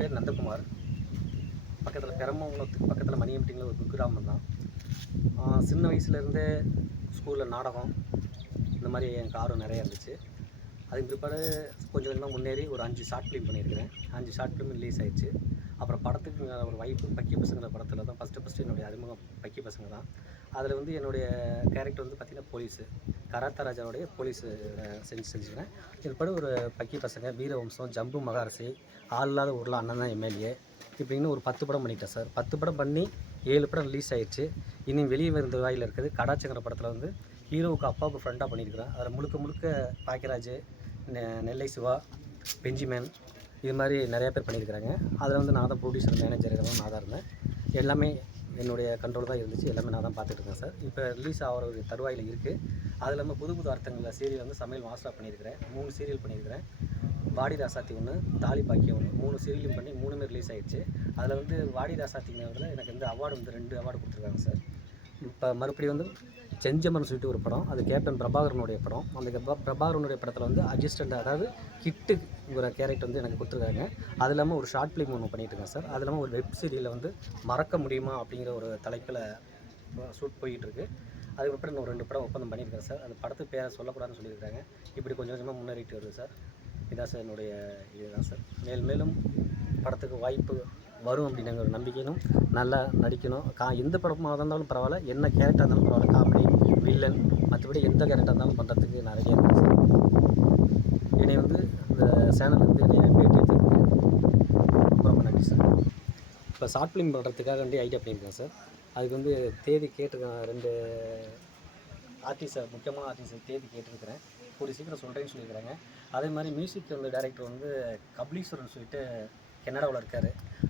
பேர் நந்தகுமார். பக்கத்தில் பெரம்பங்குளத்துக்கு பக்கத்தில் மணியம்பட்டிங்கில் ஒரு குக்கிராமம் தான். சின்ன வயசுலேருந்தே ஸ்கூலில் நாடகம் இந்த மாதிரி எனக்கு ஆர்வம் நிறையா இருந்துச்சு. அதுக்கு பிற்பாடு கொஞ்சம் கொஞ்சமாக முன்னேறி ஒரு 5 ஷார்ட் ஃபிலிம் பண்ணியிருக்கிறேன். 5 ஷார்ட் ஃபிலிம் ரிலீஸ் ஆகிடுச்சு. அப்புறம் படத்துக்கு ஒரு வாய்ப்பு பக்கி பசங்கிற படத்தில் தான் ஃபஸ்ட்டு என்னுடைய அறிமுகம் பக்கி பசங்க தான். அதில் வந்து என்னுடைய கேரக்டர் வந்து பார்த்திங்கன்னா போலீஸு, கராத்தா ராஜாவுடைய போலீஸு செஞ்சுக்கிறேன். இதுபடி ஒரு பக்கி பசங்க, வீரவம்சம், ஜம்பு மகாரசி, ஆள் இல்லாத ஊரில் அண்ணன் தான் எம்எல்ஏ, இப்படின்னு ஒரு 10 படம் பண்ணிட்டேன் சார். 10 படம் பண்ணி 7 படம் ரிலீஸ் ஆகிடுச்சு. இனி வெளியே வந்த வாயில் இருக்குது கடாச்சங்கிற படத்தில் வந்து ஹீரோவுக்கு அப்பாவுக்கு ஃப்ரெண்டாக பண்ணியிருக்கிறேன். அதில் முழுக்க பாக்கியராஜ், நெல்லை சிவா, பெஞ்சிமேன், இது மாதிரி நிறையா பேர் பண்ணியிருக்கிறாங்க. அதில் வந்து நான் தான் ப்ரொடியூசர், மேனேஜர் இதெல்லாம் நான் தான் இருந்தேன். எல்லாமே என்னுடைய கண்ட்ரோல் தான் இருந்துச்சு. எல்லாமே நான் தான் பார்த்துட்டு இருக்கேன் சார். இப்போ ரிலீஸ் ஆகிற ஒரு தருவாயில் இருக்குது. அது இல்லாமல் புது அர்த்தங்களில் சீரியல் வந்து சமையல் மாஸ்டராக பண்ணியிருக்கிறேன். 3 சீரியல் பண்ணியிருக்கிறேன். வாடி ராசாத்தி 1, தாலி பாக்கியம் 1, 3 சீரியலும் பண்ணி 3மே ரிலீஸ் ஆகிடுச்சு. அதில் வந்து வாடி ராசாத்திங்கிறதுல எனக்கு வந்து அவார்டு வந்து 2 அவார்டு கொடுத்துருக்காங்க சார். இப்போ மறுபடியும் வந்து செஞ்சமரம் சொல்லிட்டு ஒரு படம், அது கேப்டன் பிரபாகரனுடைய படம். அந்த பிரபாகரனுடைய படத்தில் வந்து அசிஸ்டண்ட், அதாவது கிட்டுங்கிற கேரக்டர் வந்து எனக்கு கொடுத்துருக்காங்க. அது இல்லாமல் ஒரு ஷார்ட் ஃபிலிம் ஒன்று பண்ணிகிட்டு இருக்கேன் சார். அது இல்லாமல் ஒரு வெப் சீரியலில் வந்து மறக்க முடியுமா அப்படிங்கிற ஒரு தலைப்பில் ஷூட் போயிட்டுருக்கு. அதுக்கப்புறம் இன்னும் 2 படம் ஒப்பந்தம் பண்ணியிருக்கேன் சார். அந்த படத்துக்கு பேரை சொல்லக்கூடாதுன்னு சொல்லியிருக்காங்க. இப்படி கொஞ்சம் கொஞ்சமாக முன்னேறிட்டு வருது சார். இதான் சார் என்னுடைய இதுதான் சார். மேலும் படத்துக்கு வாய்ப்பு வரும் அப்படிங்கிற ஒரு நம்பிக்கையும், நல்லா நடிக்கணும். எந்த படமாக இருந்தாலும் பரவாயில்ல, என்ன கேரக்டராக இருந்தாலும் பரவாயில்ல, காமெடி, வில்லன், மற்றபடி எந்த கேரக்டராக இருந்தாலும் பண்ணுறதுக்கு நான் ரெடியாக இருக்கேன் சார். என்னை வந்து இந்த சேனல் வந்து என்னை பேட்டி எடுத்துருக்கு ரொம்ப நன்றி சார். இப்போ ஷார்ட் ஃபிலிம் பண்ணுறதுக்காக வேண்டி ஐடியா பண்ணியிருக்கேன் சார். அதுக்கு வந்து தேதி கேட்டிருக்கேன். 2 ஆர்டிஸ்ட்டை, முக்கியமான ஆர்டிஸ்ட் தேதி கேட்டிருக்கிறேன். கூடிய சீக்கிரம் சொல்கிறேன்னு சொல்லியிருக்கிறாங்க. அதே மாதிரி மியூசிக் வந்து டைரக்டர் வந்து கபிலீஸ்வரன் சொல்லிட்டு கனடாவில் இருக்கார்.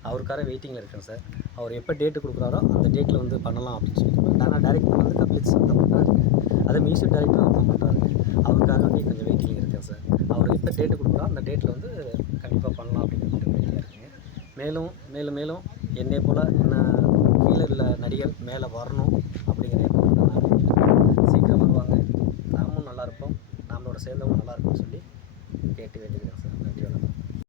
அவருக்காக வெயிட்டிங்கில் இருக்கேன் சார். அவர் எப்போ டேட்டு கொடுக்குறாரோ அந்த டேட்டில் வந்து பண்ணலாம் அப்படின்னு சொல்லிட்டு. ஆனால் டேரக்டர் வந்து கபிலீஸ்வரன் தான் பண்ணுறாருங்க. அதே மியூசிக் டைரக்டரும் அவர் தான் பண்ணுறாருங்க. அவருக்காக வந்து கொஞ்சம் வெயிட்டிங்கில் இருக்கேன் சார். அவர் எப்போ டேட்டு கொடுக்குறோ அந்த டேட்டில் வந்து கண்டிப்பாக பண்ணலாம் அப்படின்னு கொஞ்சம் வெயிட்டிங்கில் இருக்குங்க. மேலும் என்னை போல் என்ன கீழே உள்ள நடிகர் மேலே வரணும்.